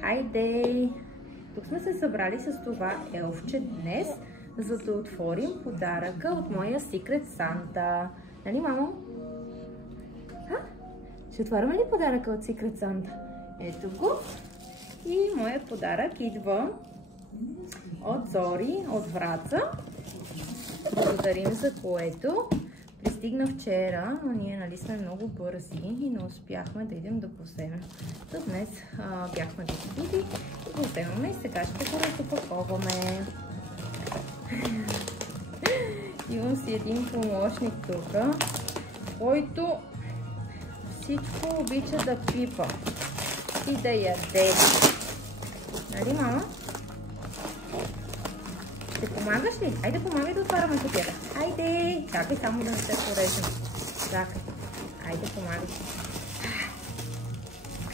Хайде! Тук сме се събрали с това елфче днес, за да отворим подаръка от моя Secret Santa. Нали, мамо? Ще отваряме ли подаръка от Secret Santa? Ето го. И моят подарък идва от Зори, от Враца. Благодарим за което. Пристигна вчера, но ние нали сме много бързи и не успяхме да идем да посемем. То днес бяхме достигли и го вземаме и сега ще го разопаковаме. Имам си един помощник тук, който всичко обича да пипа и да яде. Нали, мама? Ще помагаш ли? Айде помагай да отваряме кутията. Айде! Чакай само да не се порежем. Чакай. Айде помагай.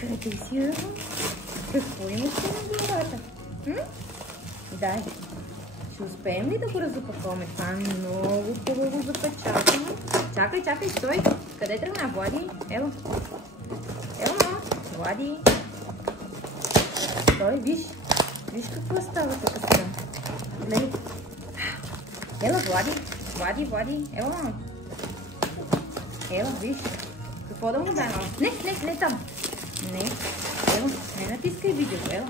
Къде си? Какво имаш на главата? Дай. Ще успеем ли да го разопаковаме? Това е много хубаво запечатано. Чакай, чакай, стой! Къде тръгна, Влади? Ела. Ела, мама. Влади. Стой, виж. Виж какво става тук сега. Гледай. Ела, Влади. Влади, Влади. Ела, мама. Ела, виж. Какво да му дай, мама? Не там. Не. Ела, не натискай видео. Ела.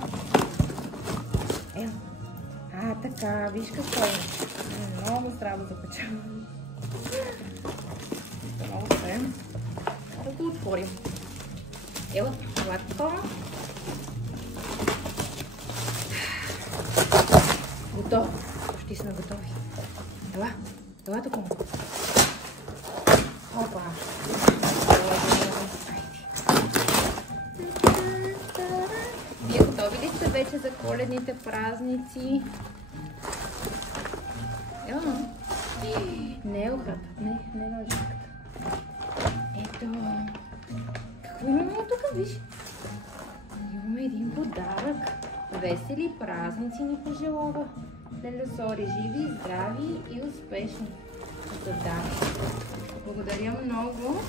Ела. Така, виж какво е. Много здраво запечатано. Много добре. Да го отворим. Ела, това такова. Готово. Почти сме готови. Ела такова. Опа. Вие готови ли сте вече за коледните празници? Не е охрата. Не е ножичката. Ето. Какво имаме тук, виж? Имаме един подарък. Весели празници ни пожелава. Леля Зори, живи, здрави и успешни. Да. Благодаря много.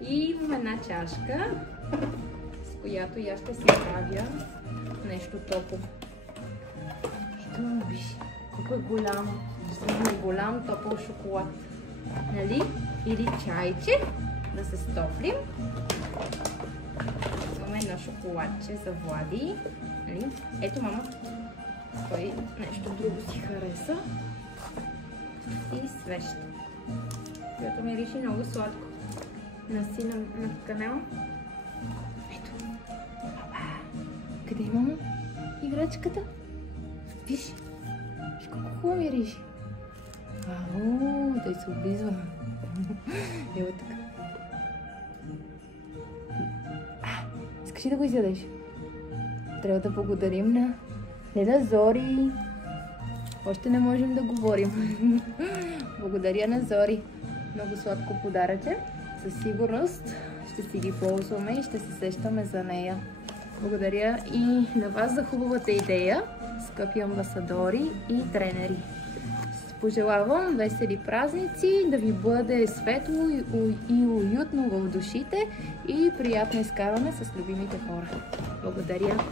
И имам една чашка, с която я ще си правя нещо топло. Ето, виж, колко е голям. Голям топъл шоколад. Нали? Или чайче, да се стоплим. Имаме едно шоколадче за Влади. Нали? Ето, мама, кой нещо друго си хареса. И свещ, която ми реши много сладко. Наси на канал. Ето. Къде имам играчката? Виж. Виж колко хубаво ми реши. Той се облизва. Ево така. Искаш ли да го изядеш? Трябва да благодарим на Леля Зори. Още не можем да говорим. Благодаря на Зори. Много сладко подаръче. Със сигурност ще си ги ползваме и ще се сещаме за нея. Благодаря и на вас за хубавата идея, скъпи амбасадори и тренери. Пожелавам весели празници, да ви бъде светло и уютно в душите и приятно изкарване с любимите хора. Благодаря!